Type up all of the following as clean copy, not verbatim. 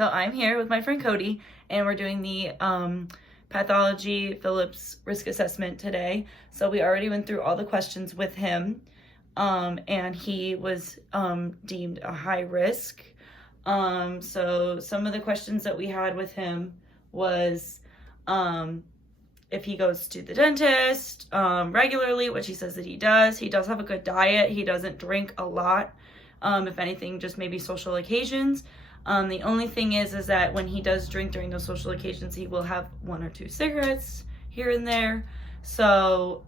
So I'm here with my friend Cody, and we're doing the Pathology Phillips risk assessment today. So we already went through all the questions with him, and he was deemed a high risk. So some of the questions that we had with him was if he goes to the dentist regularly, which he says that he does. He does have a good diet. He doesn't drink a lot. If anything, just maybe social occasions. The only thing is that when he does drink during those social occasions, he will have 1 or 2 cigarettes here and there. So,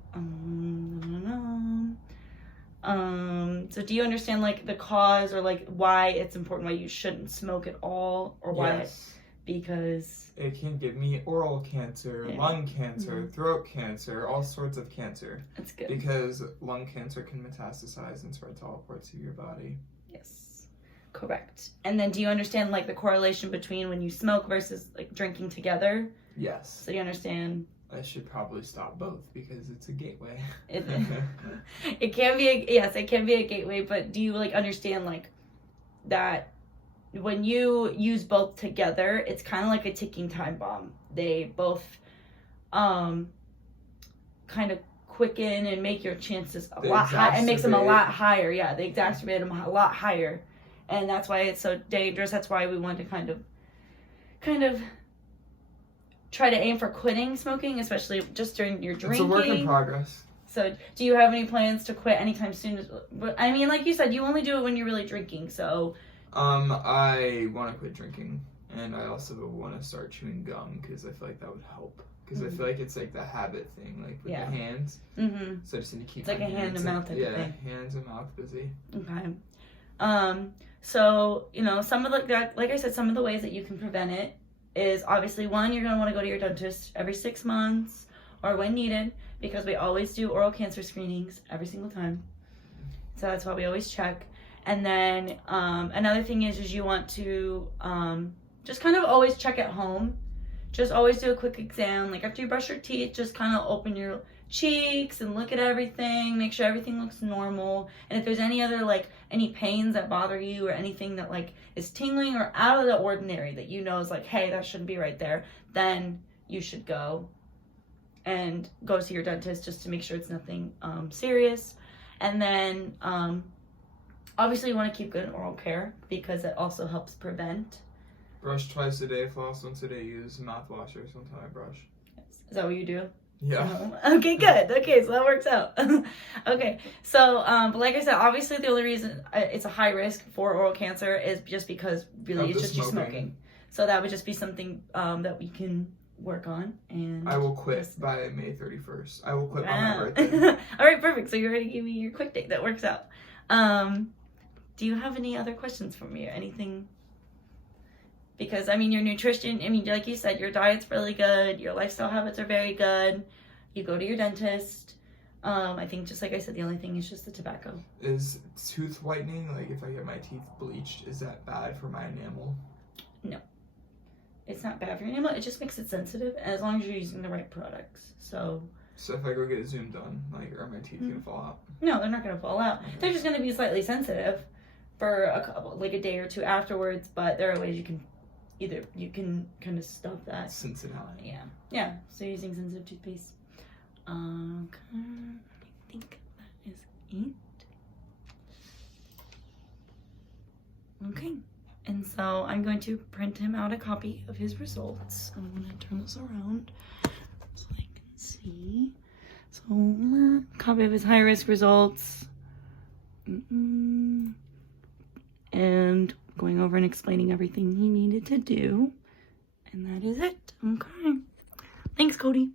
so do you understand like the cause or like why it's important, why you shouldn't smoke at all, or why? Yes. Because it can give me oral cancer, lung cancer, throat cancer, all sorts of cancer. That's good. Because lung cancer can metastasize and spread to all parts of your body. Yes, correct. And then do you understand like the correlation between when you smoke versus like drinking together? Yes. So you understand? I should probably stop both because it's a gateway. It can be it can be a gateway, but do you like understand like that when you use both together, it's kind of like a ticking time bomb. They both kind of quicken and make your chances a lot higher. It makes them a lot higher. Yeah, they exacerbate them a lot higher, and that's why it's so dangerous. That's why we want to kind of try to aim for quitting smoking, especially just during your drinking. It's a work in progress. So, do you have any plans to quit anytime soon? But I mean, like you said, you only do it when you're really drinking. So, I want to quit drinking, and I also want to start chewing gum because I feel like that would help. Because I feel like it's like the habit thing, like with the hands. Mm-hmm. So I just need to keep. It's like a hand and mouth type of thing. Yeah, hands and mouth busy. Okay. So some of like I said, some of the ways that you can prevent it is obviously one, you're gonna want to go to your dentist every 6 months or when needed, because we always do oral cancer screenings every single time. So that's why we always check. And then another thing is you want to just kind of always check at home. Just always do a quick exam. Like after you brush your teeth, just kind of open your cheeks and look at everything. Make sure everything looks normal. And if there's any other like any pains that bother you or anything that like is tingling or out of the ordinary that you know is like, hey, that shouldn't be right there, then you should go to your dentist just to make sure it's nothing serious. And then obviously you want to keep good oral care because it also helps prevent. Brush twice a day, floss once a day, use mouthwash every single time I brush. Is that what you do? Yeah. Okay, good. Okay, so that works out. Okay, so but like I said, obviously the only reason it's a high risk for oral cancer is just because really it's just you smoking. So that would just be something that we can work on. And I will quit by May 31st. I will quit on my birthday. All right, perfect. So you're ready to give me your quick date. That works out. Do you have any other questions for me or anything? Because, I mean, your nutrition, I mean, like you said, your diet's really good. Your lifestyle habits are very good. You go to your dentist. I think, just like I said, the only thing is just the tobacco. Is tooth whitening, like if I get my teeth bleached, is that bad for my enamel? No. It's not bad for your enamel. It just makes it sensitive, as long as you're using the right products. So if I go get a Zoom done, like, are my teeth going to fall out? No, they're not going to fall out. Okay. They're just going to be slightly sensitive for a day or two afterwards, but there are ways you can kind of stop that. Cincinnati. Yeah. So using sensitive toothpaste. Okay. I think that is it. Okay. And so I'm going to print him out a copy of his results. I'm going to turn this around so I can see. So, copy of his high risk results. And going over and explaining everything he needed to do. And that is it. Okay. Thanks, Cody.